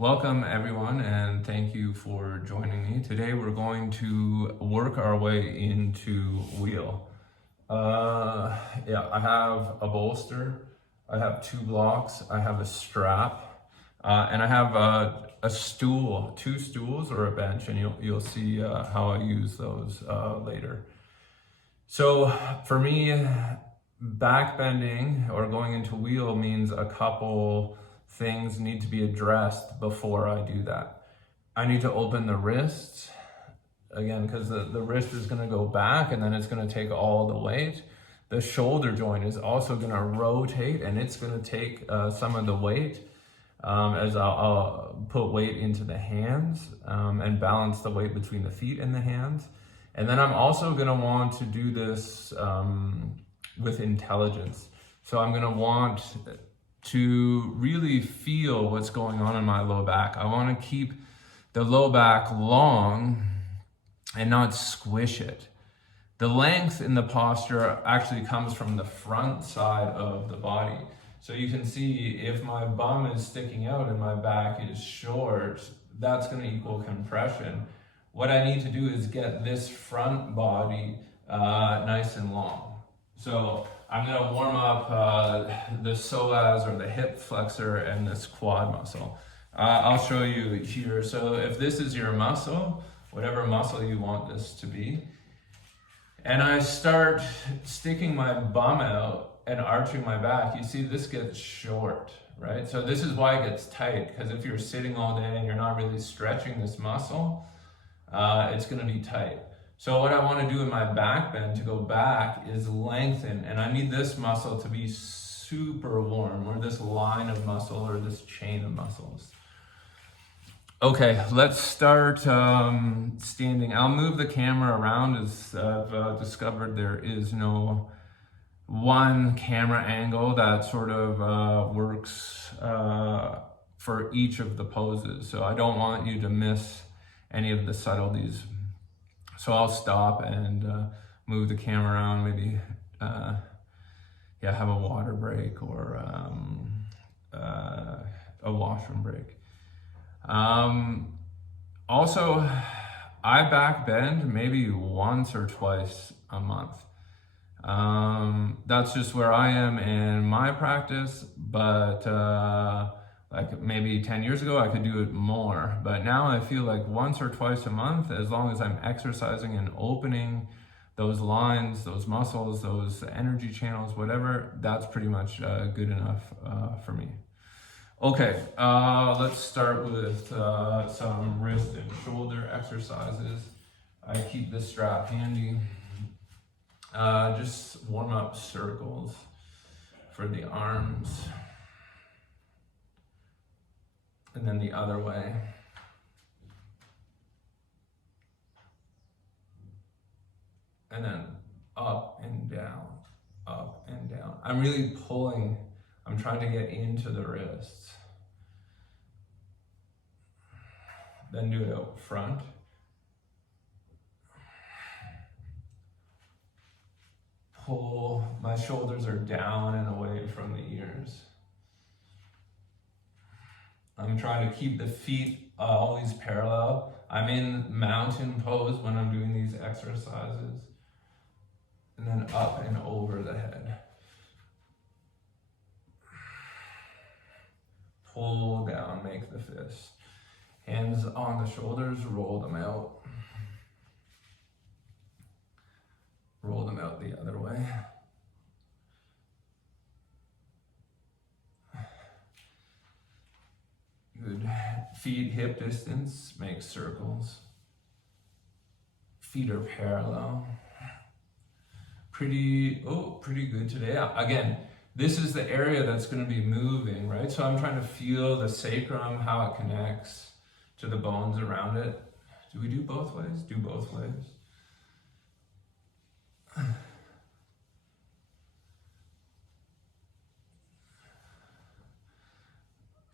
Welcome everyone, and thank you for joining me. Today we're going to work our way into wheel. I have a bolster, I have 2 blocks, I have a strap, and I have a stool, 2 stools or a bench, and you'll see how I use those later. So for me, back bending or going into wheel means a couple things need to be addressed before I do that. I need to open the wrists, again, because the wrist is going to go back and then it's going to take all the weight. The shoulder joint is also going to rotate and it's going to take some of the weight as I'll put weight into the hands and balance the weight between the feet and the hands. And then I'm also going to want to do this with intelligence. So I'm going to want to really feel what's going on in my low back. I want to keep the low back long and not squish it. The length in the posture actually comes from the front side of the body. So you can see if my bum is sticking out and my back is short, that's going to equal compression. What I need to do is get this front body nice and long. So I'm going to warm up the psoas or the hip flexor and this quad muscle. I'll show you here. So if this is your muscle, whatever muscle you want this to be, and I start sticking my bum out and arching my back, you see this gets short, right? So this is why it gets tight, because if you're sitting all day and you're not really stretching this muscle, it's going to be tight. So what I want to do in my back bend to go back is lengthen, and I need this muscle to be super warm, or this line of muscle, or this chain of muscles. Okay, let's start standing. I'll move the camera around, as I've discovered there is no one camera angle that sort of works for each of the poses. So I don't want you to miss any of the subtleties. So I'll stop and move the camera around, maybe have a water break or a washroom break. Also, I back bend maybe once or twice a month. That's just where I am in my practice, but like maybe 10 years ago, I could do it more. But now I feel like once or twice a month, as long as I'm exercising and opening those lines, those muscles, those energy channels, whatever, that's pretty much good enough for me. Okay, let's start with some wrist and shoulder exercises. I keep this strap handy. Just warm up circles for the arms. And then the other way. And then up and down, up and down. I'm really pulling, I'm trying to get into the wrists. Then do it out front. Pull, my shoulders are down and away from the ears. I'm trying to keep the feet always parallel. I'm in mountain pose when I'm doing these exercises. And then up and over the head. Pull down, make the fist. Hands on the shoulders, roll them out. Roll them out the other way. Good. Feet hip distance, make circles. Feet are parallel. Pretty good today. Again, this is the area that's going to be moving, right? So I'm trying to feel the sacrum, how it connects to the bones around it. Do we do both ways? Do both ways.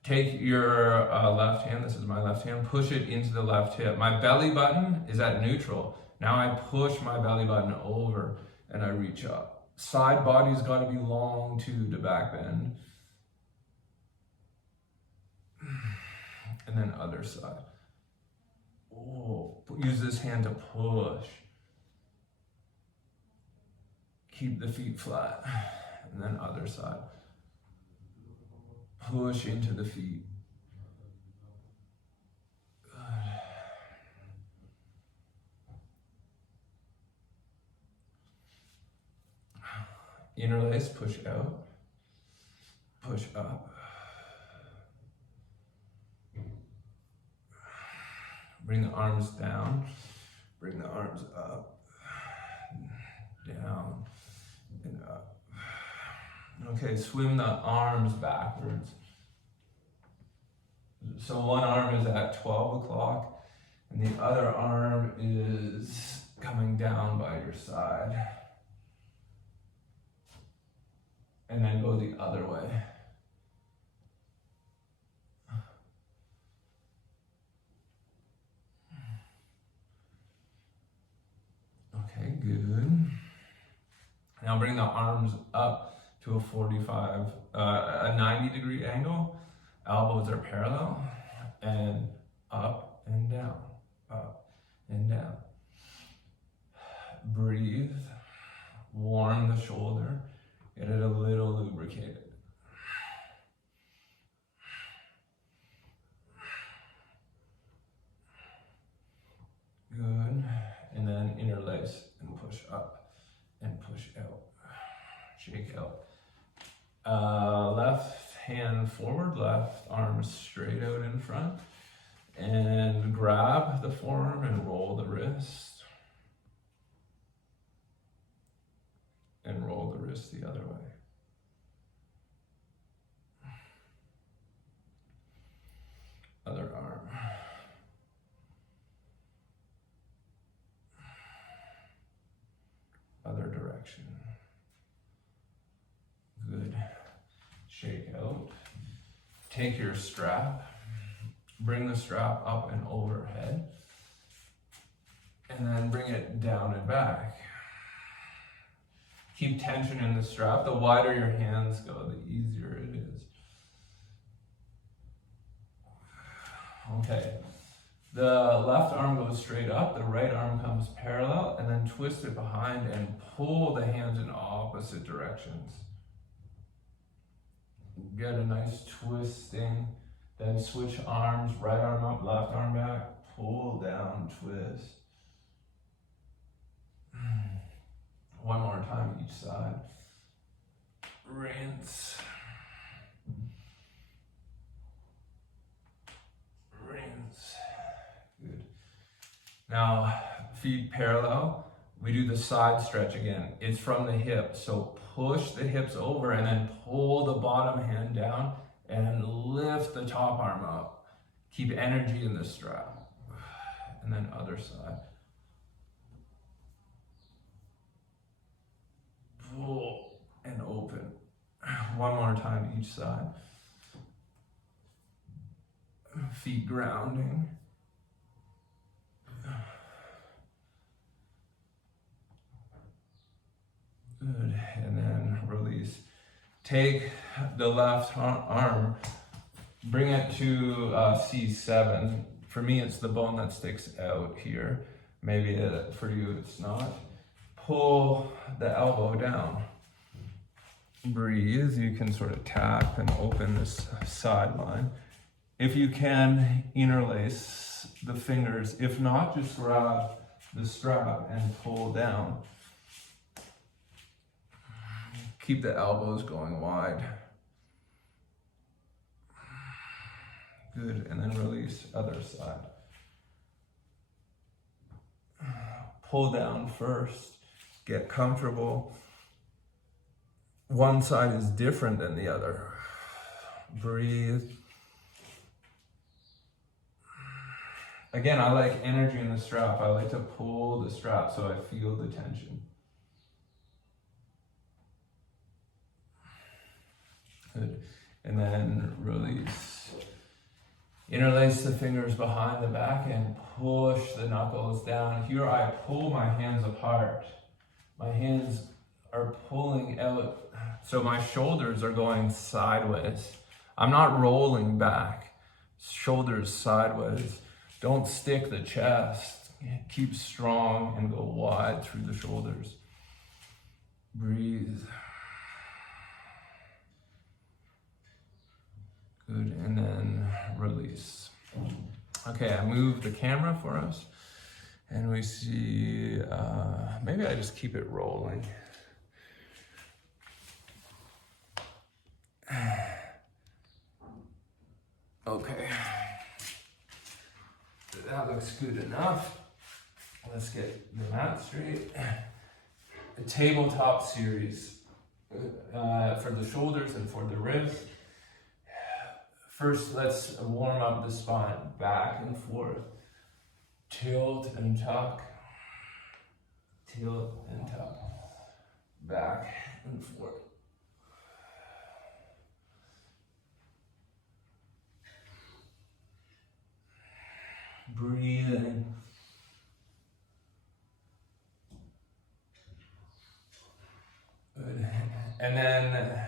Take your left hand, this is my left hand, push it into the left hip. My belly button is at neutral. Now I push my belly button over and I reach up. Side body's got to be long too to back bend. And then other side. Oh, use this hand to push. Keep the feet flat. And then other side. Push into the feet. Interlace, push out, push up. Bring the arms down, bring the arms up, down, and up. Okay, swim the arms backwards. So one arm is at 12 o'clock, and the other arm is coming down by your side. And then go the other way. Okay, good. Now bring the arms up to a 90-degree angle. Elbows are parallel, and up and down, up and down. Breathe, warm the shoulder, get it a little lubricated. Good, and then interlace and push up and push out, shake out. Left hand forward, left arm straight out in front, and grab the forearm and roll the wrist, and roll the wrist the other way. Other arm. Other direction. Good. Shake out. Take your strap. Bring the strap up and overhead. And then bring it down and back. Keep tension in the strap. The wider your hands go, the easier it is. Okay. The left arm goes straight up, the right arm comes parallel, and then twist it behind and pull the hands in opposite directions. Get a nice twisting, then switch arms, right arm up, left arm back, pull down, twist. One more time each side. Rinse. Rinse. Good. Now, feet parallel. We do the side stretch again. It's from the hip. So push the hips over and then pull the bottom hand down and lift the top arm up. Keep energy in the strap. And then other side. Pull and open. One more time each side. Feet grounding. Good, and then release. Take the left arm, bring it to C7. For me, it's the bone that sticks out here. Maybe for you, it's not. Pull the elbow down. Breathe. You can sort of tap and open this sideline. If you can, interlace the fingers. If not, just grab the strap and pull down. Keep the elbows going wide. Good, and then release other side. Pull down first, get comfortable. One side is different than the other. Breathe. Again, I like energy in the strap. I like to pull the strap so I feel the tension. Good. And then release. Interlace the fingers behind the back and push the knuckles down. Here I pull my hands apart. My hands are pulling out. So my shoulders are going sideways. I'm not rolling back. Shoulders sideways. Don't stick the chest. Keep strong and go wide through the shoulders. Breathe. Good, and then release. Okay, I move the camera for us, and we see, maybe I just keep it rolling. Okay, that looks good enough. Let's get the mat straight. The tabletop series for the shoulders and for the wrists. First, let's warm up the spine, back and forth. Tilt and tuck. Tilt and tuck. Back and forth. Breathe in. Good. And then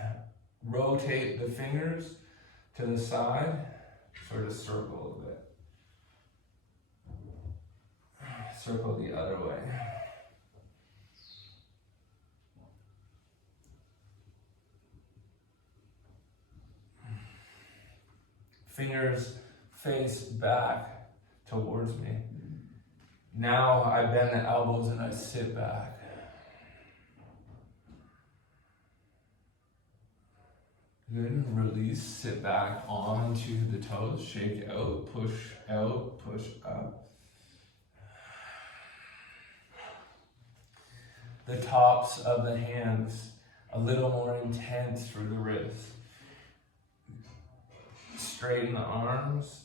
rotate the fingers to the side, sort of circle a bit. Circle the other way. Fingers face back towards me. Now I bend the elbows and I sit back. Good, release, sit back onto the toes, shake out, push up. The tops of the hands, a little more intense through the wrists. Straighten the arms,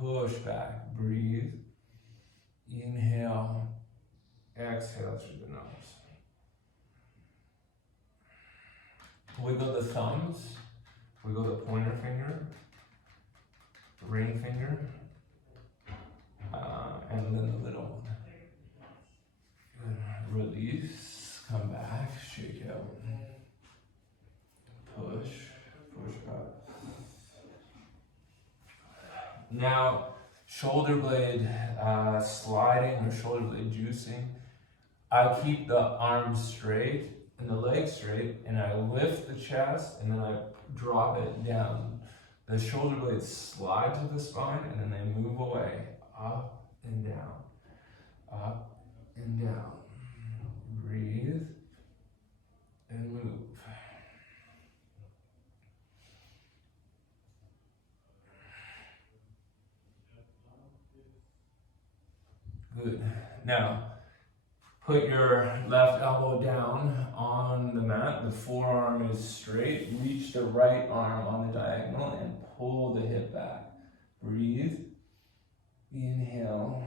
push back, breathe. Inhale, exhale through the nose. Wiggle the thumbs, wiggle the pointer finger, ring finger, and then the little one. Release, come back, shake out. Push up. Now, shoulder blade sliding or shoulder blade juicing. I keep the arms straight and the legs straight, and I lift the chest, and then I drop it down. The shoulder blades slide to the spine, and then they move away, up and down, up and down. Breathe and move. Good. Now, put your left elbow down on the mat. The forearm is straight. Reach the right arm on the diagonal and pull the hip back. Breathe. Inhale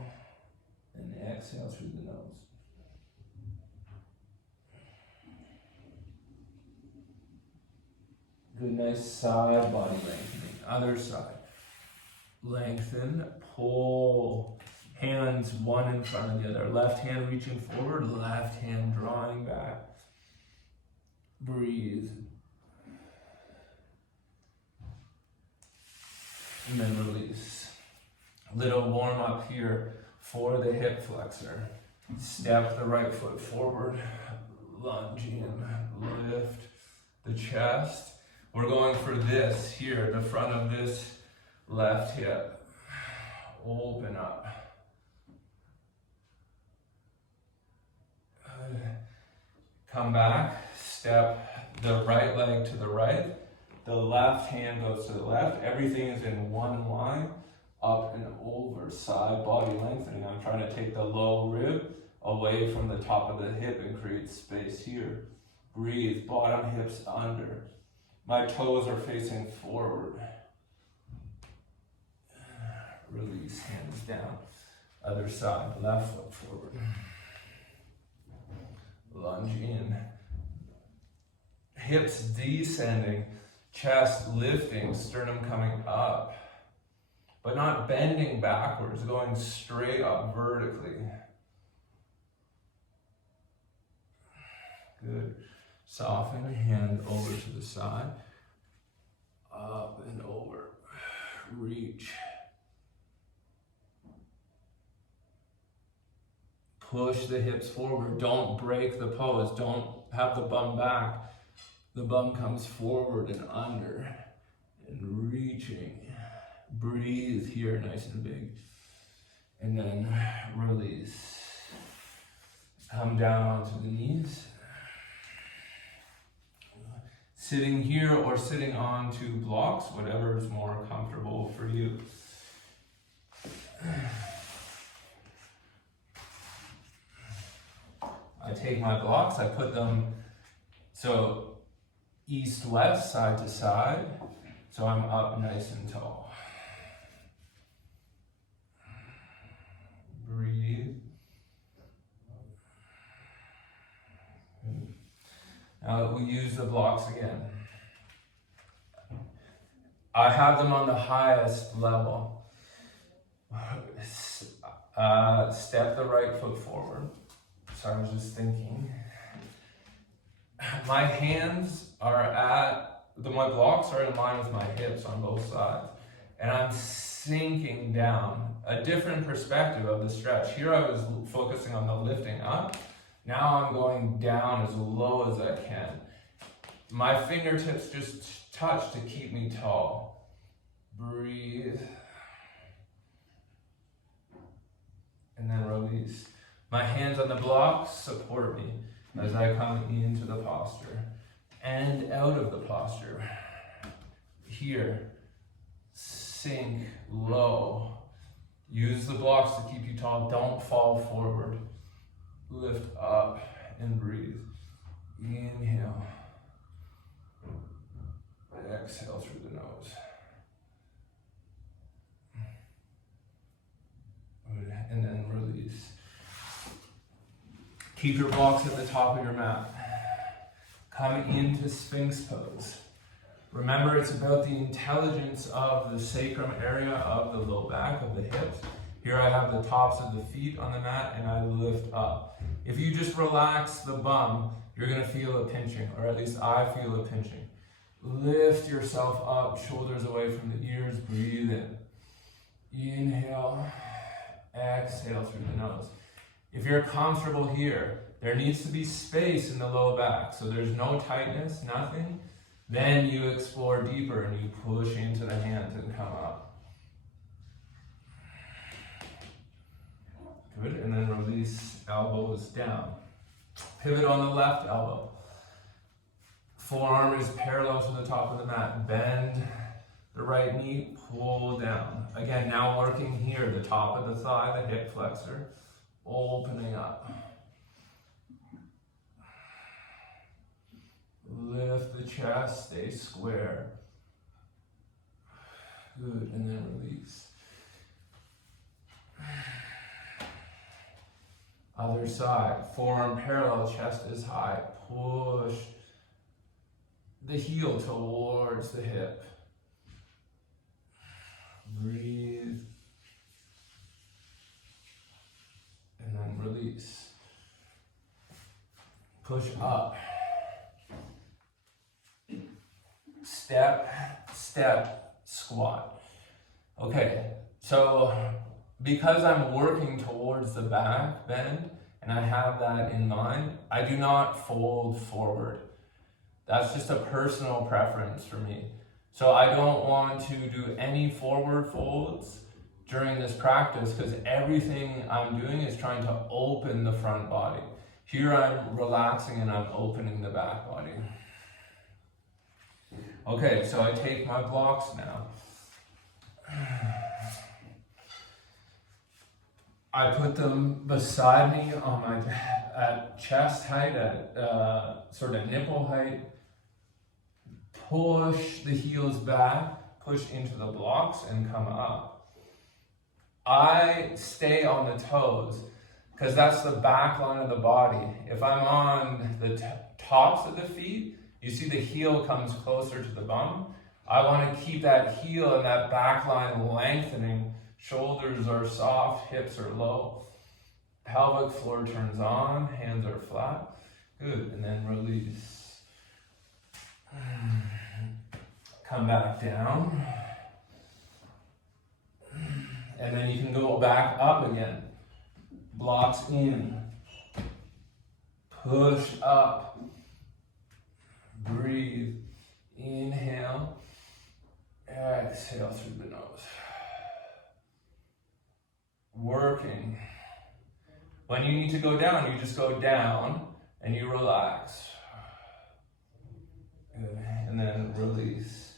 and exhale through the nose. Good, nice side body lengthening. Other side. Lengthen, pull. Hands one in front of the other. Left hand reaching forward, left hand drawing back. Breathe. And then release. Little warm up here for the hip flexor. Step the right foot forward, lunge in, lift the chest. We're going for this here, the front of this left hip. Open up. Come back, step the right leg to the right. The left hand goes to the left. Everything is in one line, up and over, side body lengthening. I'm trying to take the low rib away from the top of the hip and create space here. Breathe, bottom hips under. My toes are facing forward. Release, hands down. Other side, left foot forward. Lunge in. Hips descending, chest lifting, sternum coming up. But not bending backwards, going straight up vertically. Good. Soften, hand over to the side. Up and over. reach. Push the hips forward. Don't break the pose. Don't have the bum back. The bum comes forward and under. And reaching. Breathe here, nice and big. And then release. Come down onto the knees. Sitting here or sitting onto blocks, whatever is more comfortable for you. I take my blocks, I put them so east-west, side to side, so I'm up nice and tall. Breathe. Now we use the blocks again. I have them on the highest level. Step the right foot forward. So I was just thinking. My hands are my blocks are in line with my hips on both sides. And I'm sinking down. A different perspective of the stretch. Here I was focusing on the lifting up. Now I'm going down as low as I can. My fingertips just touch to keep me tall. Breathe. And then release. My hands on the blocks support me as I come into the posture and out of the posture. Here, sink low. Use the blocks to keep you tall. Don't fall forward. Lift up and breathe. Inhale. Exhale through the nose. And then release. Keep your blocks at the top of your mat. Come into Sphinx pose. Remember, it's about the intelligence of the sacrum area of the low back, of the hips. Here I have the tops of the feet on the mat and I lift up. If you just relax the bum, you're going to feel a pinching, or at least I feel a pinching. Lift yourself up, shoulders away from the ears, breathe in. Inhale, exhale through the nose. If you're comfortable here, there needs to be space in the low back, so there's no tightness, nothing. Then you explore deeper and you push into the hands and come up. Good, and then release elbows down. Pivot on the left elbow. Forearm is parallel to the top of the mat. Bend the right knee, pull down. Again, now working here, the top of the thigh, the hip flexor, opening up. Lift the chest, stay square. Good, and then release. Other side, forearm parallel, chest is high. Push the heel towards the hip. Breathe. And then release. Push up. Step, step, squat. Okay, so because I'm working towards the back bend, and I have that in mind, I do not fold forward. That's just a personal preference for me. So I don't want to do any forward folds during this practice because everything I'm doing is trying to open the front body. Here I'm relaxing and I'm opening the back body. Okay, so I take my blocks now. I put them beside me on my at chest height, at sort of nipple height. Push the heels back, push into the blocks and come up. I stay on the toes because that's the back line of the body. If I'm on the tops of the feet, you see the heel comes closer to the bum. I want to keep that heel and that back line lengthening. Shoulders are soft, hips are low. Pelvic floor turns on, hands are flat. Good, and then release. Come back down. And then you can go back up again. Blocks in. Push up. Breathe. Inhale. Exhale through the nose. Working. When you need to go down, you just go down and you relax. Good. And then release.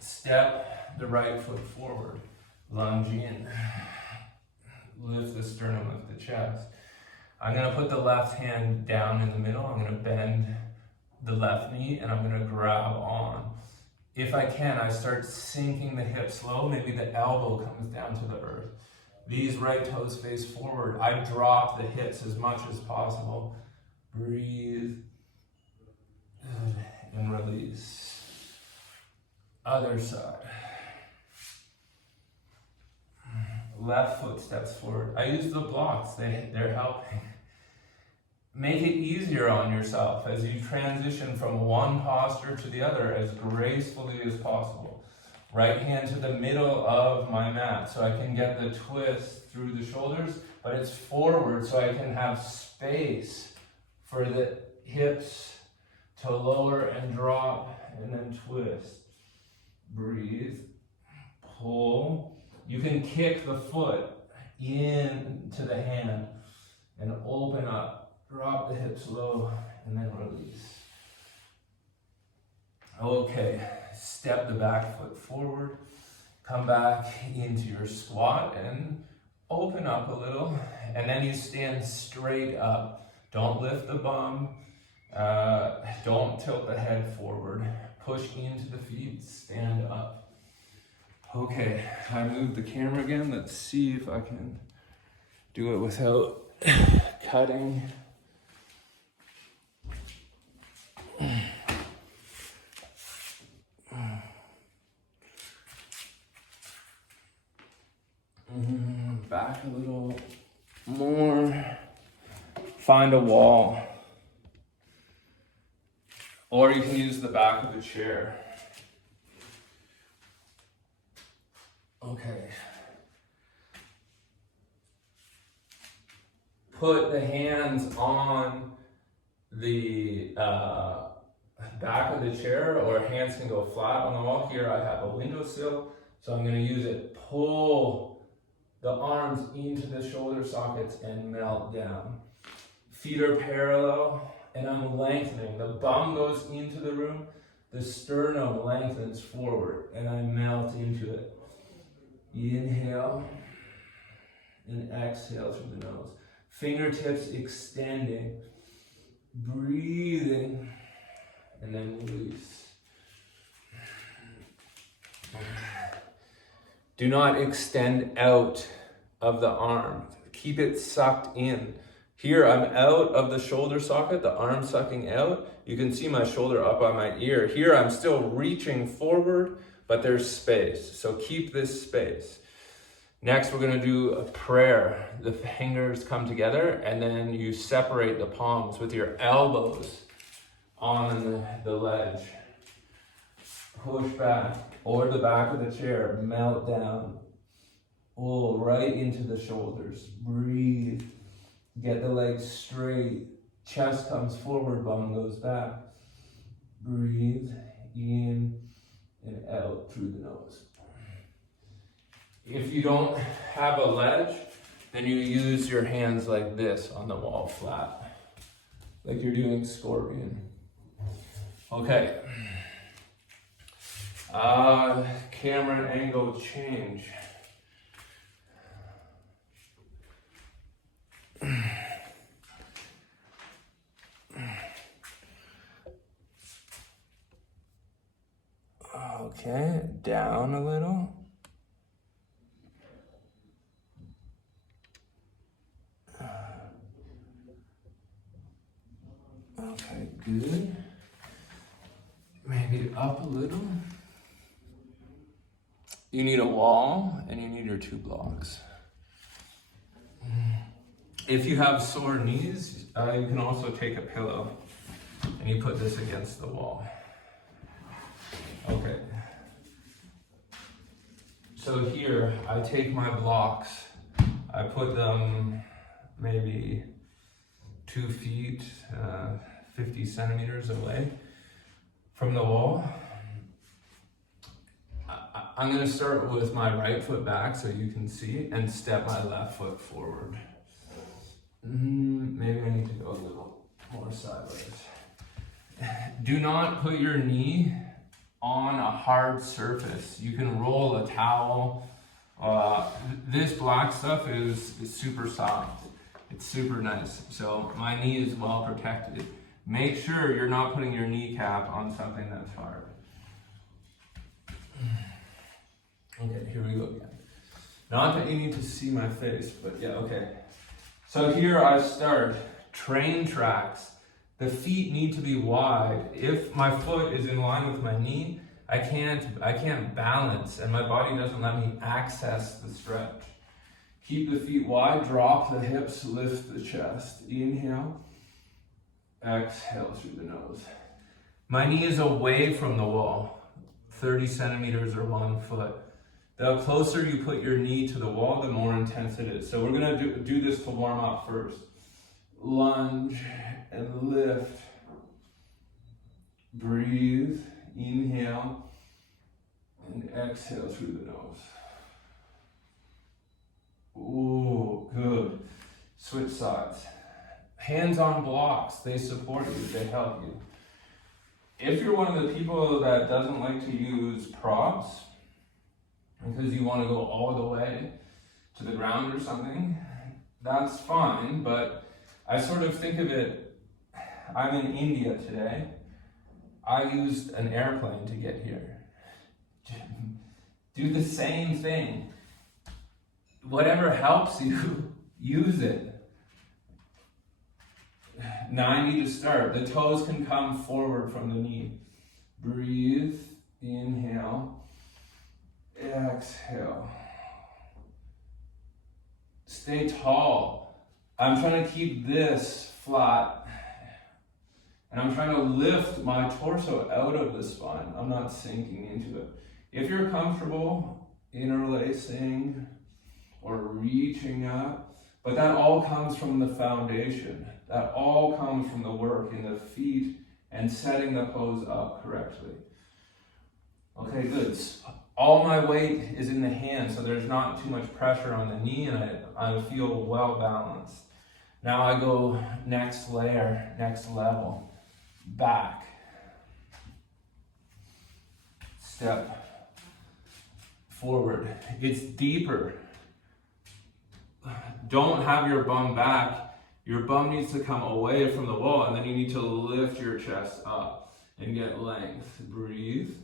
Step the right foot forward. Lunge in. Lift the sternum, lift the chest. I'm going to put the left hand down in the middle. I'm going to bend the left knee and I'm going to grab on. If I can, I start sinking the hips low. Maybe the elbow comes down to the earth. These right toes face forward. I drop the hips as much as possible. Breathe. Good. And release. Other side. Left foot steps forward. I use the blocks. They're helping. Make it easier on yourself as you transition from one posture to the other as gracefully as possible. Right hand to the middle of my mat so I can get the twist through the shoulders, but it's forward so I can have space for the hips to lower and drop and then twist. Breathe. Pull. You can kick the foot into the hand and open up. Drop the hips low and then release. Okay, step the back foot forward. Come back into your squat and open up a little. And then you stand straight up. Don't lift the bum. Don't tilt the head forward. Push into the feet, stand up. Okay, I moved the camera again. Let's see if I can do it without cutting. Back a little more. Find a wall. Or you can use the back of the chair. Okay. Put the hands on the back of the chair, or hands can go flat on the wall. Here I have a windowsill, so I'm going to use it. Pull the arms into the shoulder sockets and melt down. Feet are parallel, and I'm lengthening. The bum goes into the room, the sternum lengthens forward, and I melt into it. Inhale, and exhale through the nose. Fingertips extending, breathing, and then release. Do not extend out of the arm. Keep it sucked in. Here I'm out of the shoulder socket, the arm sucking out. You can see my shoulder up on my ear. Here I'm still reaching forward, but there's space. So keep this space. Next, we're going to do a prayer. The fingers come together and then you separate the palms with your elbows on the ledge. Push back, or the back of the chair, melt down. Pull right into the shoulders. Breathe. Get the legs straight. Chest comes forward, bum goes back. Breathe in and out through the nose. If you don't have a ledge, then you use your hands like this on the wall flat, like you're doing scorpion. Okay. Camera angle change. Okay, down a little. Okay, good. Maybe up a little. You need a wall and you need your 2 blocks. If you have sore knees, you can also take a pillow and you put this against the wall. Okay. So here, I take my blocks, I put them maybe 2 feet, 50 centimeters away from the wall. I'm gonna start with my right foot back so you can see and step my left foot forward. Maybe I need to go a little more sideways. Do not put your knee on a hard surface. You can roll a towel. This black stuff is super soft. It's super nice. So my knee is well protected. Make sure you're not putting your kneecap on something that's hard. Okay, here we go again. Not that you need to see my face, but yeah, okay. So here I start, train tracks. The feet need to be wide. If my foot is in line with my knee, I can't balance and my body doesn't let me access the stretch. Keep the feet wide, drop the hips, lift the chest. Inhale, exhale through the nose. My knee is away from the wall, 30 centimeters or 1 foot. The closer you put your knee to the wall, the more intense it is. So we're gonna do this to warm up first. Lunge and lift. Breathe, inhale, and exhale through the nose. Ooh, good. Switch sides. Hands on blocks, they support you, they help you. If you're one of the people that doesn't like to use props, because you want to go all the way to the ground or something, that's fine, but I sort of think of it, I'm in India today. I used an airplane to get here. Do the same thing. Whatever helps you, use it. 90 to start. The toes can come forward from the knee. Breathe, inhale. Exhale. Stay tall. I'm trying to keep this flat. And I'm trying to lift my torso out of the spine. I'm not sinking into it. If you're comfortable interlacing or reaching up, but that all comes from the foundation. That all comes from the work in the feet and setting the pose up correctly. Okay, good. All my weight is in the hand, so there's not too much pressure on the knee, and I feel well balanced. Now I go next layer, next level. Back. Step forward. It's deeper. Don't have your bum back. Your bum needs to come away from the wall, and then you need to lift your chest up and get length. Breathe.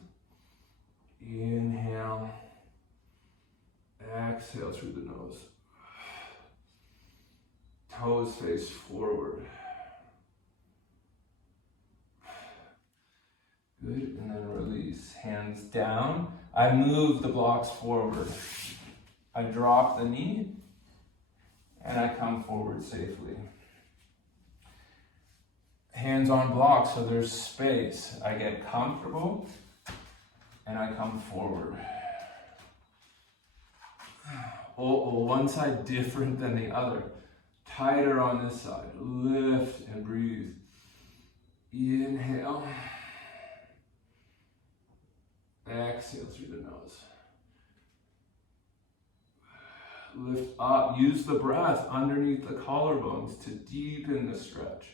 Inhale, exhale through the nose. Toes face forward. Good, and then release. Hands down. I move the blocks forward. I drop the knee, and I come forward safely. Hands on blocks, so there's space. I get comfortable. And I come forward. One side different than the other. Tighter on this side. Lift and breathe. Inhale. Exhale through the nose. Lift up. Use the breath underneath the collarbones to deepen the stretch.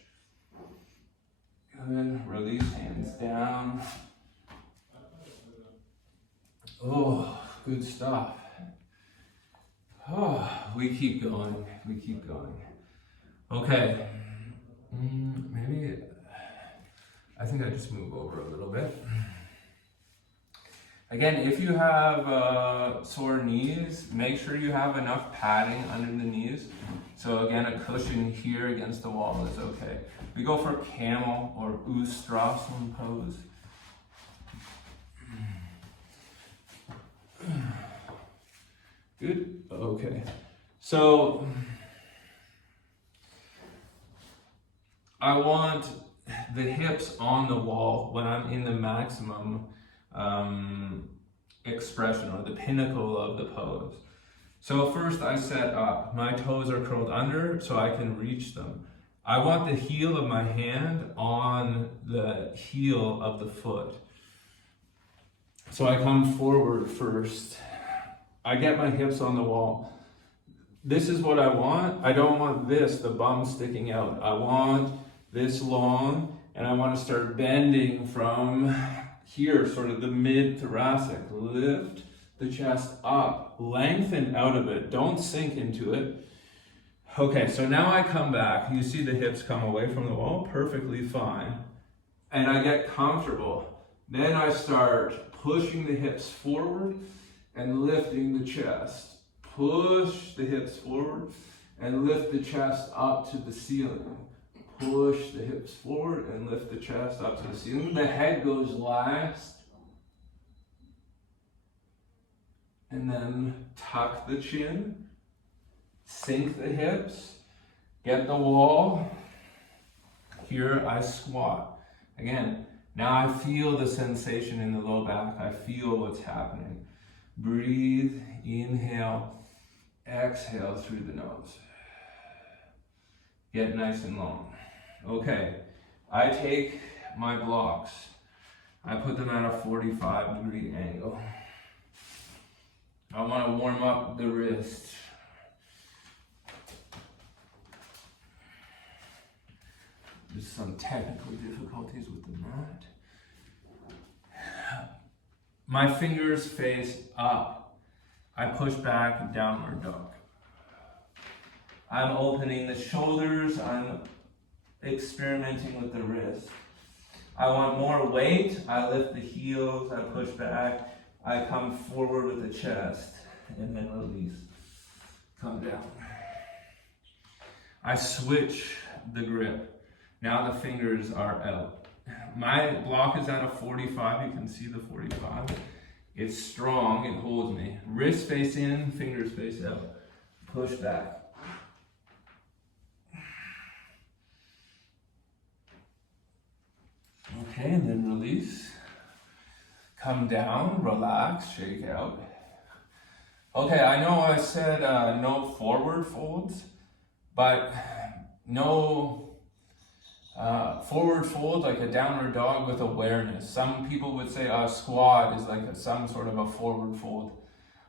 Good. Release, hands down. Oh, good stuff. Oh, we keep going. We keep going. Okay. Maybe I think I just move over a little bit. Again, if you have sore knees, make sure you have enough padding under the knees. So again, a cushion here against the wall is okay. We go for camel or Ustrasana pose. Good? Okay. So I want the hips on the wall when I'm in the maximum expression or the pinnacle of the pose. So first I set up. My toes are curled under so I can reach them. I want the heel of my hand on the heel of the foot. So I come forward first. I get my hips on the wall. This is what I want. I don't want this, the bum sticking out. I want this long, and I want to start bending from here, sort of the mid-thoracic. Lift the chest up, lengthen out of it. Don't sink into it. Okay, so now I come back. You see the hips come away from the wall, perfectly fine. And I get comfortable. Then I start pushing the hips forward and lifting the chest. Push the hips forward and lift the chest up to the ceiling. Push the hips forward and lift the chest up to the ceiling. The head goes last. And then tuck the chin. Sink the hips, get the wall. Here I squat. Again, now I feel the sensation in the low back. I feel what's happening. Breathe, inhale, exhale through the nose. Get nice and long. Okay, I take my blocks. I put them at a 45-degree angle. I want to warm up the wrist. There's some technical difficulties with the mat. My fingers face up. I push back, downward dog. I'm opening the shoulders. I'm experimenting with the wrist. I want more weight. I lift the heels. I push back. I come forward with the chest and then release. Come down. I switch the grip. Now the fingers are out. My block is at a 45. You can see the 45. It's strong. It holds me. Wrist face in, fingers face out. Push back. Okay, and then release. Come down, relax, shake out. Okay, I know I said no forward folds, but no forward fold like a downward dog with awareness. Some people would say a squat is like some sort of a forward fold.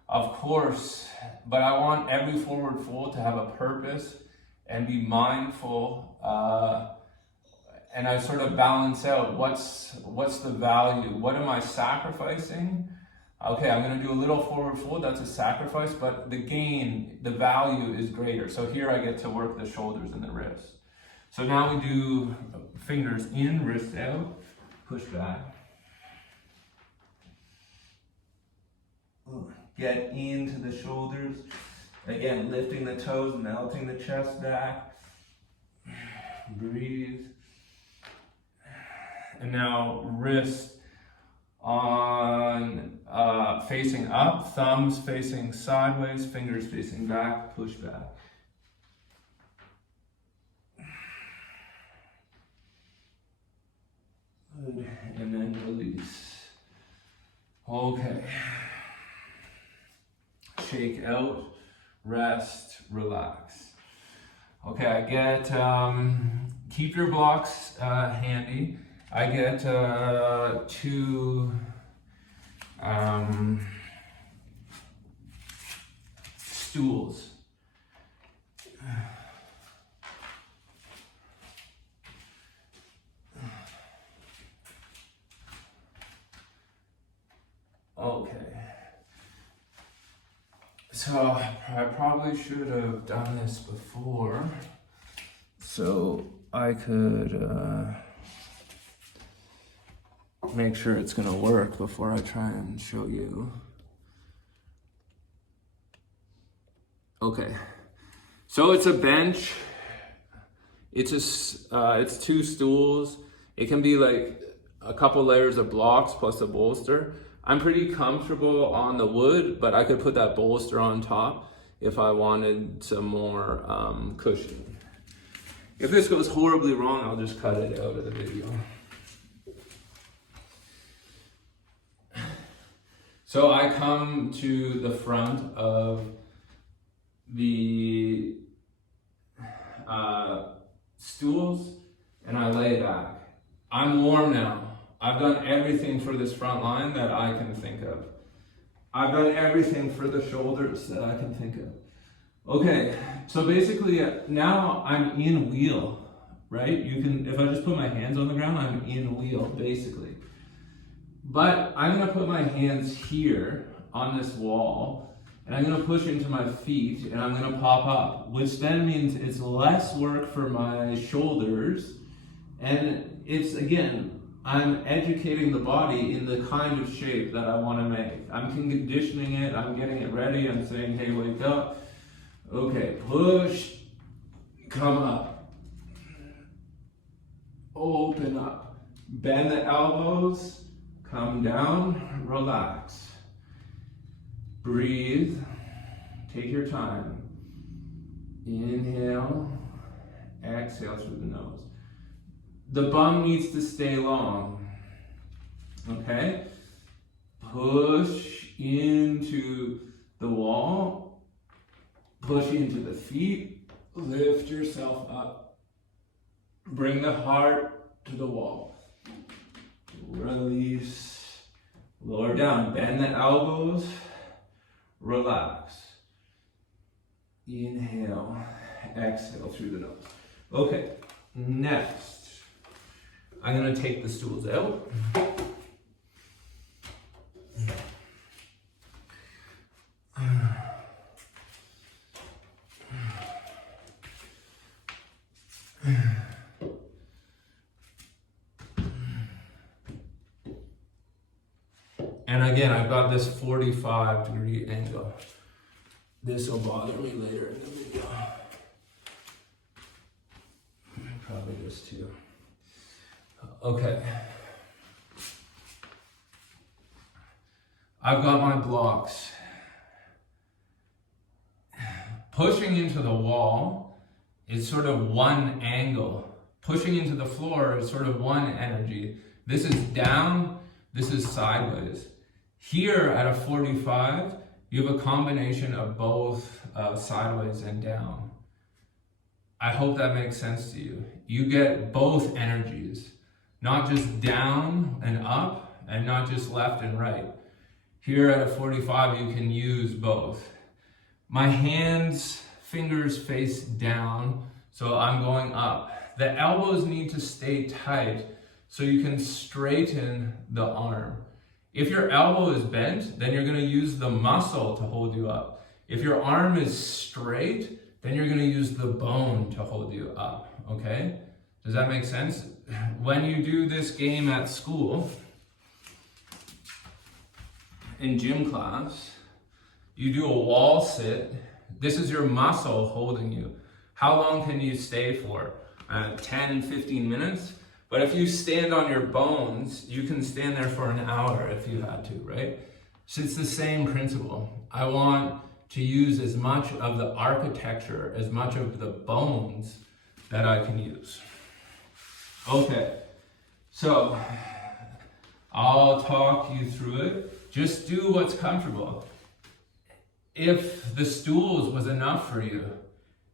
Of course, but I want every forward fold to have a purpose and be mindful, and I sort of balance out what's the value, what am I sacrificing? Okay, I'm going to do a little forward fold, that's a sacrifice, but the gain, the value is greater. So here I get to work the shoulders and the wrists. So now we do fingers in, wrist out, push back. Get into the shoulders. Again, lifting the toes, melting the chest back. Breathe. And now wrist on facing up, thumbs facing sideways, fingers facing back, push back. Good. And then release. Okay. Shake out, rest, relax. Okay, I get, keep your blocks handy. I get 2 stools. Okay. So I probably should have done this before, so I could make sure it's gonna work before I try and show you. Okay, so it's a bench. It's 2 stools. It can be like a couple layers of blocks plus a bolster. I'm pretty comfortable on the wood, but I could put that bolster on top if I wanted some more cushion. If this goes horribly wrong, I'll just cut it out of the video. So I come to the front of the stools and I lay back. I'm warm now. I've done everything for this front line that I can think of. I've done everything for the shoulders that I can think of. Okay, so basically now I'm in wheel, right? You can, if I just put my hands on the ground, I'm in wheel, basically. But I'm gonna put my hands here on this wall, and I'm gonna push into my feet, and I'm gonna pop up, which then means it's less work for my shoulders, and it's, again, I'm educating the body in the kind of shape that I wanna make. I'm conditioning it, I'm getting it ready, I'm saying, hey, wake up. Okay, push, come up, open up, bend the elbows, come down, relax, breathe, take your time, inhale, exhale through the nose. The bum needs to stay long, okay? Push into the wall. Push into the feet, lift yourself up. Bring the heart to the wall. Release, lower down, bend the elbows, relax. Inhale, exhale through the nose. Okay, next, I'm gonna take the stools out. And again, I've got this 45-degree angle. This will bother me later in the video. Probably this too. Okay. I've got my blocks. Pushing into the wall is sort of one angle. Pushing into the floor is sort of one energy. This is down, this is sideways. Here at a 45, you have a combination of both sideways and down. I hope that makes sense to you. You get both energies, not just down and up, and not just left and right. Here at a 45, you can use both. My hands, fingers face down, so I'm going up. The elbows need to stay tight so you can straighten the arm. If your elbow is bent, then you're gonna use the muscle to hold you up. If your arm is straight, then you're gonna use the bone to hold you up, okay? Does that make sense? When you do this game at school, in gym class, you do a wall sit. This is your muscle holding you. How long can you stay for? 10, 15 minutes? But if you stand on your bones, you can stand there for an hour if you had to, right? So it's the same principle. I want to use as much of the architecture, as much of the bones that I can use. Okay, so I'll talk you through it. Just do what's comfortable. If the stools was enough for you,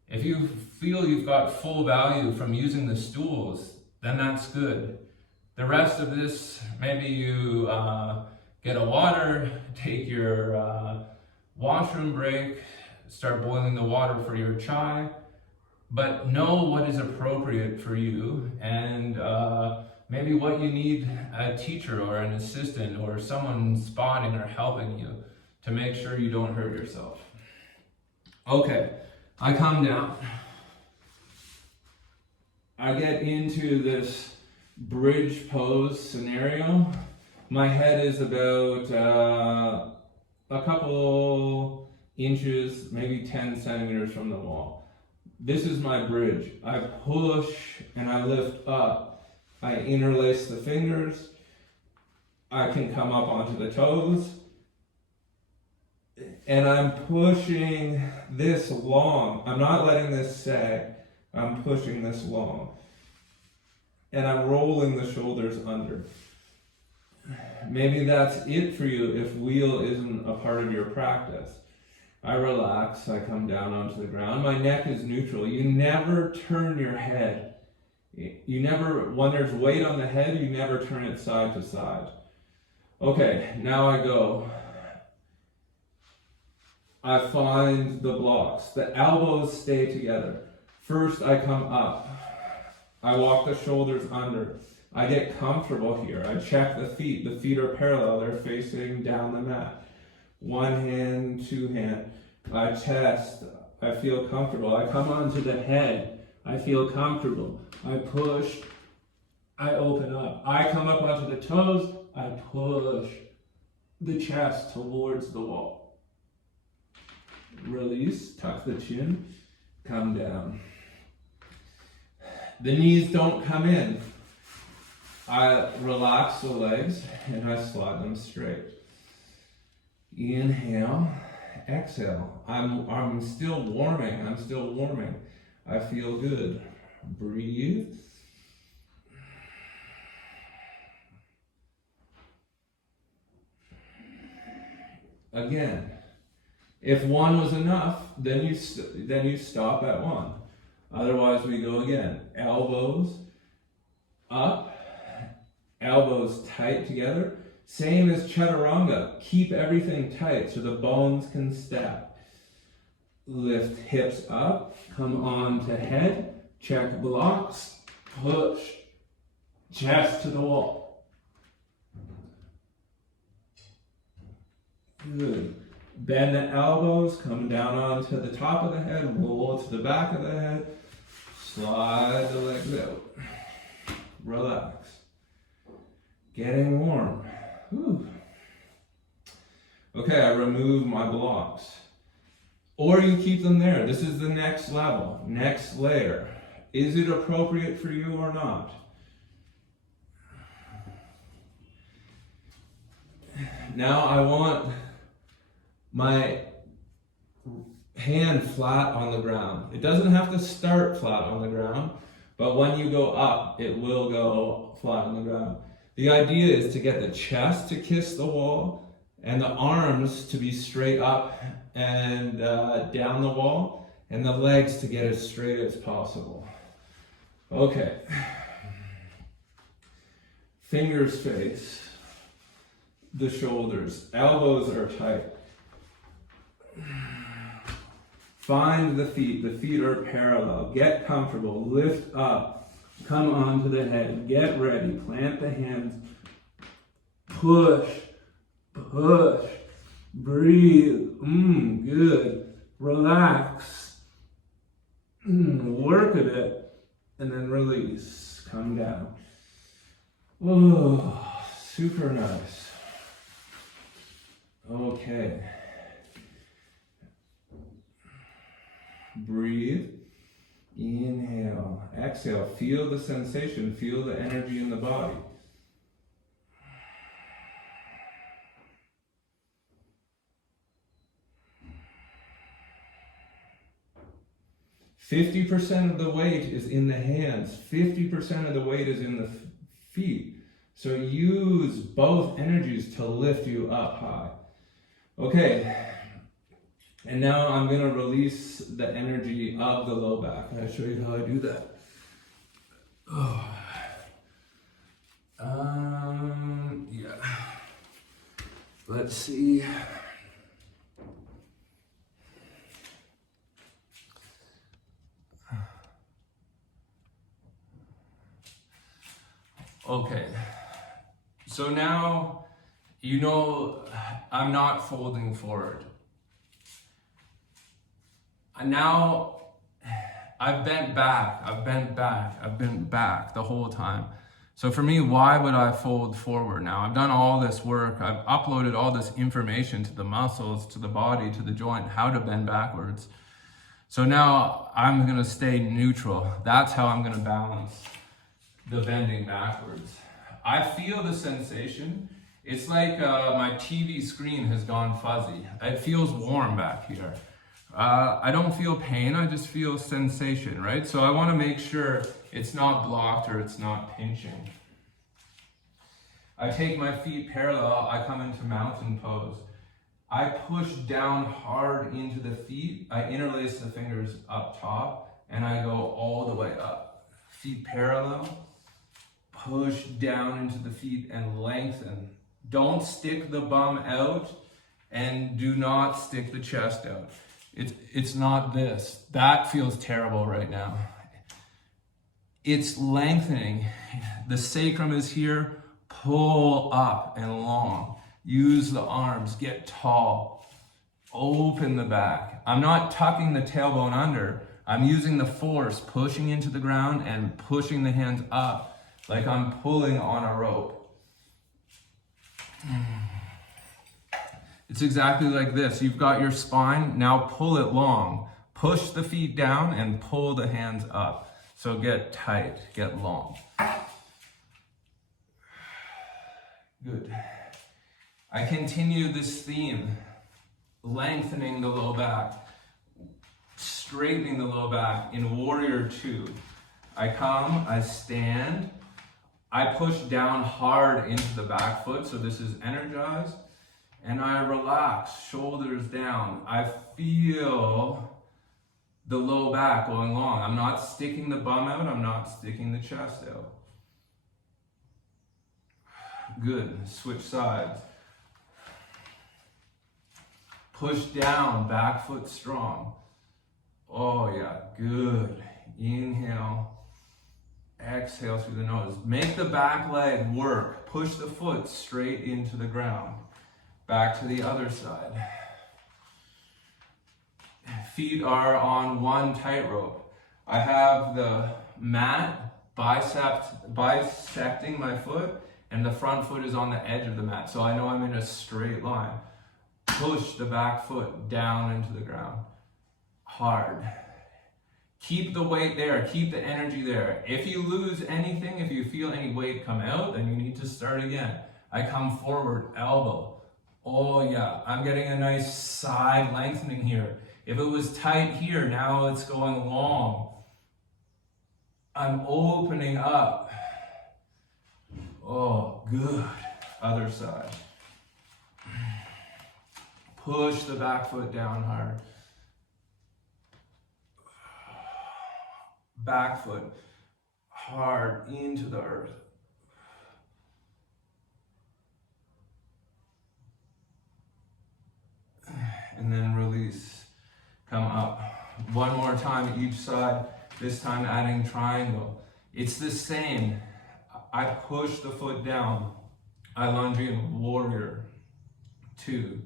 if you feel you've got full value from using the stools, then that's good. The rest of this, maybe you get a water, take your washroom break, start boiling the water for your chai, but know what is appropriate for you and maybe what you need a teacher or an assistant or someone spotting or helping you to make sure you don't hurt yourself. Okay, I come down. I get into this bridge pose scenario. My head is about a couple inches, maybe 10 centimeters from the wall. This is my bridge. I push and I lift up. I interlace the fingers. I can come up onto the toes. And I'm pushing this long. I'm not letting this sag. I'm pushing this long. And I'm rolling the shoulders under. maybe that's it for you if wheel isn't a part of your practice. I relax, I come down onto the ground. My neck is neutral. You never turn your head. You never, when there's weight on the head, you never turn it side to side. Okay, now I go. I find the blocks. The elbows stay together. First, I come up. I walk the shoulders under. I get comfortable here. I check the feet. The feet are parallel. They're facing down the mat. One hand, two hand. I test. I feel comfortable. I come onto the head. I feel comfortable. I push. I open up. I come up onto the toes. I push the chest towards the wall. Release. Tuck the chin. Come down. The knees don't come in. I relax the legs and I slide them straight. Inhale, exhale. I'm still warming. I feel good. Breathe. Again, if one was enough, then you stop at one. Otherwise, we go again. Elbows up, elbows tight together. Same as chaturanga. Keep everything tight so the bones can step. Lift hips up, come on to head, check blocks, push, chest to the wall. Good. Bend the elbows, come down onto the top of the head, roll to the back of the head, slide the legs out. Relax. Getting warm. Whew. Okay, I remove my blocks. Or you keep them there. This is the next level, next layer. Is it appropriate for you or not? Now I want my hand flat on the ground. It doesn't have to start flat on the ground, but when you go up, it will go flat on the ground. The idea is to get the chest to kiss the wall and the arms to be straight up and down the wall, and the legs to get as straight as possible. Okay. Fingers face the shoulders. Elbows are tight. Find the feet. The feet are parallel. Get comfortable. Lift up. Come onto the head. Get ready. Plant the hands. Push. Push. Breathe. Good. Relax. Work a bit. And then release. Come down. Oh, super nice. Okay. Breathe. Inhale. Exhale. Feel the sensation. Feel the energy in the body. %50 of the weight is in the hands. 50% of the weight is in the feet. So use both energies to lift you up high. Okay. And now I'm going to release the energy of the low back. I'll show you how I do that. Yeah. Let's see. Okay. So now, you know, I'm not folding forward. And now I've been back the whole time. So for me, why would I fold forward now? I've done all this work. I've uploaded all this information to the muscles, to the body, to the joint, how to bend backwards. So now I'm gonna stay neutral. That's how I'm gonna balance the bending backwards. I feel the sensation. It's like my TV screen has gone fuzzy. It feels warm back here. I don't feel pain, I just feel sensation, right? So I want to make sure it's not blocked or it's not pinching. I take my feet parallel, I come into mountain pose. I push down hard into the feet, I interlace the fingers up top, and I go all the way up. Feet parallel, push down into the feet and lengthen. Don't stick the bum out, and do not stick the chest out. It's not this. That feels terrible right now. It's lengthening. The sacrum is here. Pull up and long. Use the arms. Get tall. Open the back. I'm not tucking the tailbone under. I'm using the force, pushing into the ground and pushing the hands up like I'm pulling on a rope. It's exactly like this. You've got your spine, now pull it long. Push the feet down and pull the hands up. So get tight, get long. Good. I continue this theme, lengthening the low back, straightening the low back in Warrior Two. I come, I stand, I push down hard into the back foot, so this is energized. And I relax, shoulders down. I feel the low back going long. I'm not sticking the bum out, I'm not sticking the chest out. Good, switch sides. Push down, back foot strong. Oh yeah, good. Inhale, exhale through the nose. Make the back leg work. Push the foot straight into the ground. Back to the other side. Feet are on one tightrope. I have the mat bisecting my foot, and the front foot is on the edge of the mat. So I know I'm in a straight line. Push the back foot down into the ground. Hard. Keep the weight there. Keep the energy there. If you lose anything, if you feel any weight come out, then you need to start again. I come forward, elbow. Oh yeah, I'm getting a nice side lengthening here. If it was tight here, now it's going long. I'm opening up. Oh, good. Other side. Push the back foot down hard. Back foot hard into the earth. And then release. Come up. One more time each side, this time adding triangle. It's the same. I push the foot down. I lunge in, Warrior Two.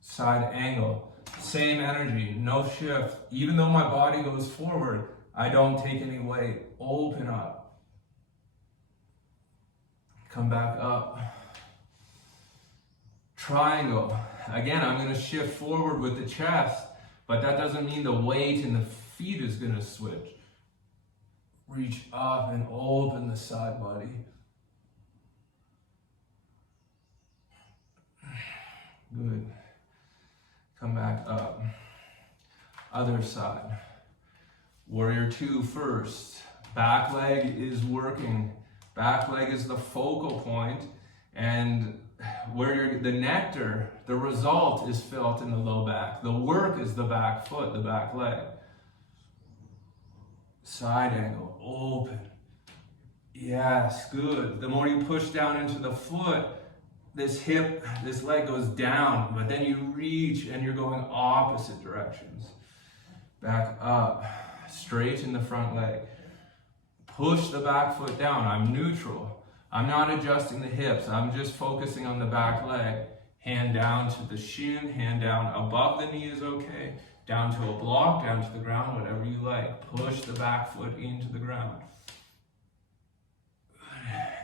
Side angle. Same energy, no shift. Even though my body goes forward, I don't take any weight. Open up. Come back up. Triangle. Again, I'm going to shift forward with the chest, but that doesn't mean the weight in the feet is going to switch. Reach up and open the side body. Good. Come back up. Other side. Warrior Two first. Back leg is working. Back leg is the focal point, and where the nectar, the result is felt in the low back. The work is the back foot, the back leg. Side angle, open. Yes, good. The more you push down into the foot, this hip, this leg goes down, but then you reach and you're going opposite directions. Back up, straight in the front leg. Push the back foot down. I'm neutral. I'm not adjusting the hips. I'm just focusing on the back leg. Hand down to the shin, hand down above the knee is okay. Down to a block, down to the ground, whatever you like. Push the back foot into the ground.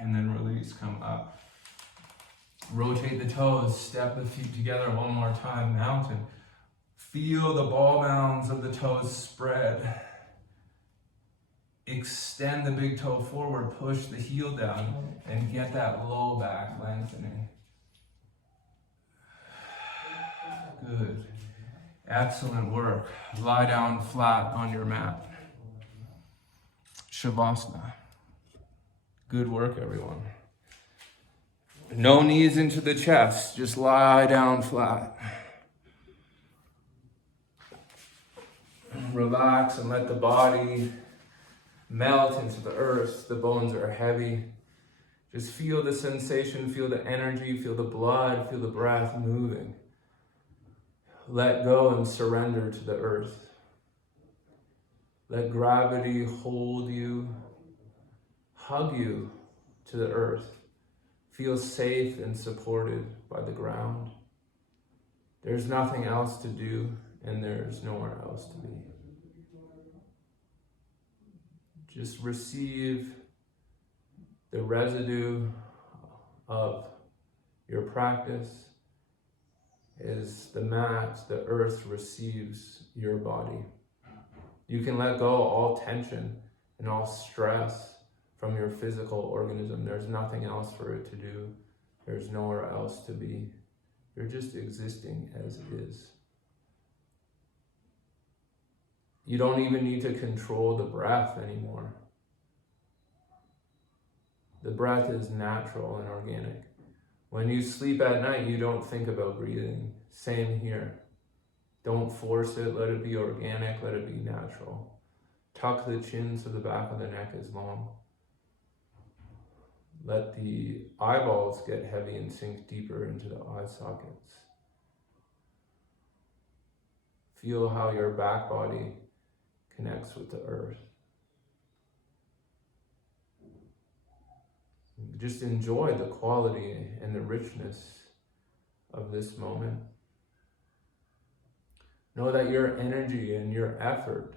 And then release, come up. Rotate the toes, step the feet together one more time, mountain. Feel the ball mounds of the toes spread. Extend the big toe forward, push the heel down, and get that low back lengthening. Good. Excellent work. Lie down flat on your mat. Shavasana. Good work, everyone. No knees into the chest, just lie down flat. Relax and let the body melt into the earth. The bones are heavy. Just feel the sensation, feel the energy, feel the blood, feel the breath moving. Let go and surrender to the earth. Let gravity hold you, hug you to the earth. Feel safe and supported by the ground. There's nothing else to do, and there's nowhere else to be. Just receive the residue of your practice as the mat, the earth receives your body. You can let go all tension and all stress from your physical organism. There's nothing else for it to do. There's nowhere else to be. You're just existing as it is. You don't even need to control the breath anymore. The breath is natural and organic. When you sleep at night, you don't think about breathing. Same here. Don't force it. Let it be organic. Let it be natural. Tuck the chin so the back of the neck is long. Let the eyeballs get heavy and sink deeper into the eye sockets. Feel how your back body connects with the earth. Just enjoy the quality and the richness of this moment. Know that your energy and your effort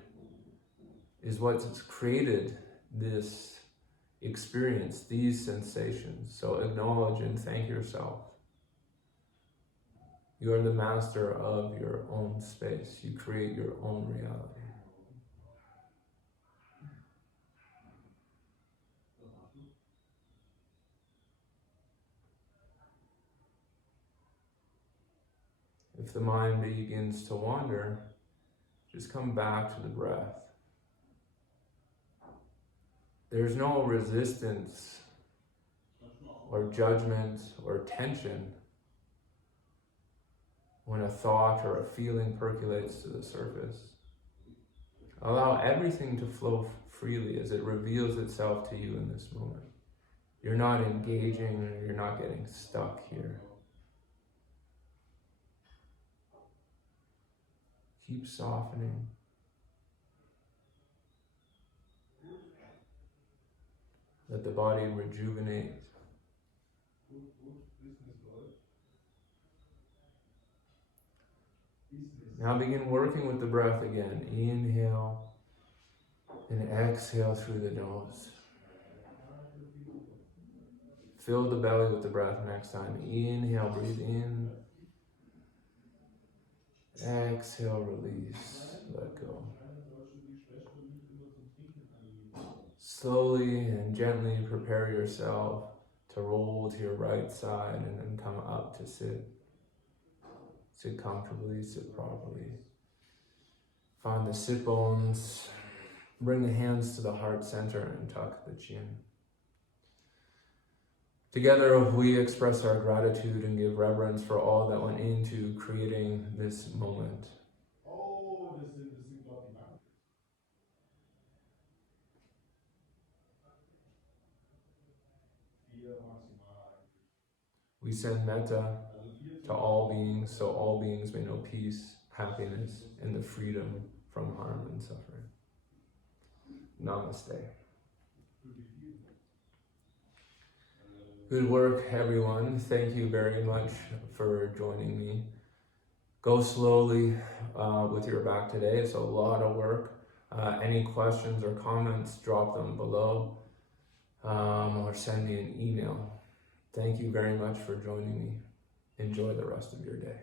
is what's created this experience, these sensations. So acknowledge and thank yourself. You are the master of your own space. You create your own reality. If the mind begins to wander, just come back to the breath. There's no resistance or judgment or tension when a thought or a feeling percolates to the surface. Allow everything to flow freely as it reveals itself to you in this moment. You're not engaging, you're not getting stuck here. Keep softening. Let the body rejuvenate. Now begin working with the breath again. Inhale and exhale through the nose. Fill the belly with the breath next time. Inhale, breathe in. Exhale, release, let go. Slowly and gently prepare yourself to roll to your right side and then come up to sit. Sit comfortably, sit properly. Find the sit bones. Bring the hands to the heart center and tuck the chin. Together, we express our gratitude and give reverence for all that went into creating this moment. We send metta to all beings, so all beings may know peace, happiness, and the freedom from harm and suffering. Namaste. Good work, everyone. Thank you very much for joining me. Go slowly with your back today. It's a lot of work. Any questions or comments, drop them below or send me an email. Thank you very much for joining me. Enjoy the rest of your day.